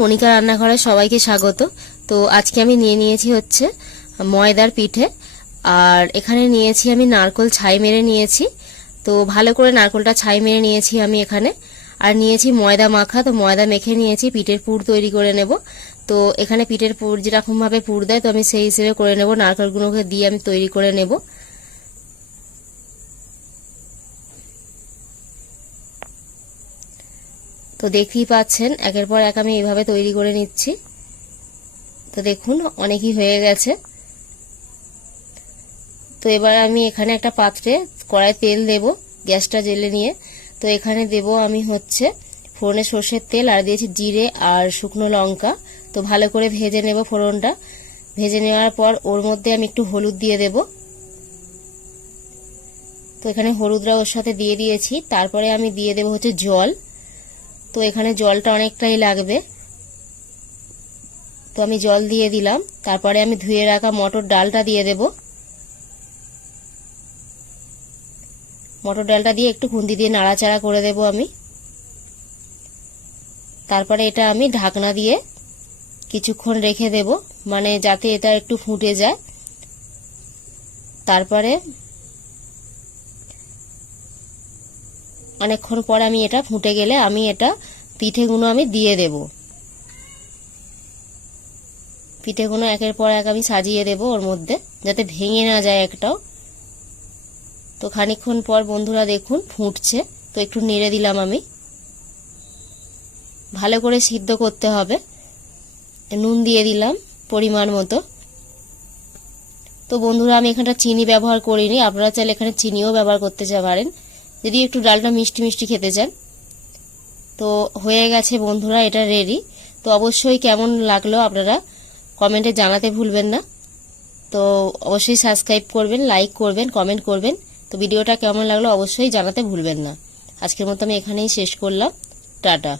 মনিকা রান্নাঘরে সবাইকে স্বাগত। তো আজকে আমি নিয়ে নিয়েছি হচ্ছে ময়দার পিঠে, আর এখানে নিয়েছি আমি নারকেল ছাই মেরে নিয়েছি। তো ভালো করে নারকেলটা ছাই মেরে নিয়েছি আমি এখানে। আর নিয়েছি ময়দা মাখা, তো ময়দা মেখে নিয়েছি, পিঠের পুর তৈরি করে নেব। তো এখানে পিঠের পুর যেরকম ভাবে পুর দেয়, তো আমি সেই হিসেবে করে নেব, নারকেলগুলোকে দিয়ে আমি তৈরি করে নেব। তো দেখতেই পাচ্ছেন একের পর এক আমি এইভাবে তৈরি করে নিচ্ছি। তো দেখুন অনেকই হয়ে গেছে। তো এবার আমি এখানে একটা পাত্রে কড়াই তেল দেব, গ্যাসটা জ্বেলে নিয়ে। তো এখানে দেব আমি হচ্ছে ফোড়নে সর্ষের তেল, আর দিয়েছি জিরে আর শুকনো লঙ্কা। তো ভালো করে ভেজে নেব ফোড়নটা। ভেজে নেওয়ার পর ওর মধ্যে আমি একটু হলুদ দিয়ে দেব। তো এখানে হলুদটা ওর সাথে দিয়ে দিয়েছি। তারপরে আমি দিয়ে দেব হচ্ছে জল। তো এখানে জলটা অনেকটাই লাগবে, তো আমি জল দিয়ে দিলাম। তারপরে আমি ধুয়ে রাখা মটর ডালটা দিয়ে দেব। মটর ডালটা দিয়ে একটু খুন্তি দিয়ে নাড়াচাড়া করে দেব আমি। তারপরে এটা আমি ঢাকনা দিয়ে কিছুক্ষণ রেখে দেব, মানে যাতে এটা একটু ফুটে যায়। তারপরে অনেকক্ষণ পর আমি এটা ফুটে গেলে আমি এটা পিঠেগুলো আমি দিয়ে দেব। পিঠেগুলো একের পর এক আমি সাজিয়ে দেব ওর মধ্যে, যাতে ভেঙে না যায় একটাও। তো খানিকক্ষণ পর বন্ধুরা দেখুন ফুটছে, তো একটু নেড়ে দিলাম আমি। ভালো করে সিদ্ধ করতে হবে। নুন দিয়ে দিলাম পরিমাণ মতো। তো বন্ধুরা আমি এখানটা চিনি ব্যবহার করিনি, আপনারা চাইলে এখানে চিনিও ব্যবহার করতে পারেন যদি একটু ডালটা মিষ্টি মিষ্টি খেতে চান। তো হয়ে গেছে বন্ধুরা, এটা রেডি। তো অবশ্যই কেমন লাগলো আপনারা কমেন্টে জানাতে ভুলবেন না। তো অবশ্যই সাবস্ক্রাইব করবেন, লাইক করবেন, কমেন্ট করবেন। তো ভিডিওটা কেমন লাগলো অবশ্যই জানাতে ভুলবেন না। আজকের মতো আমি এখানেই শেষ করলাম। টাটা।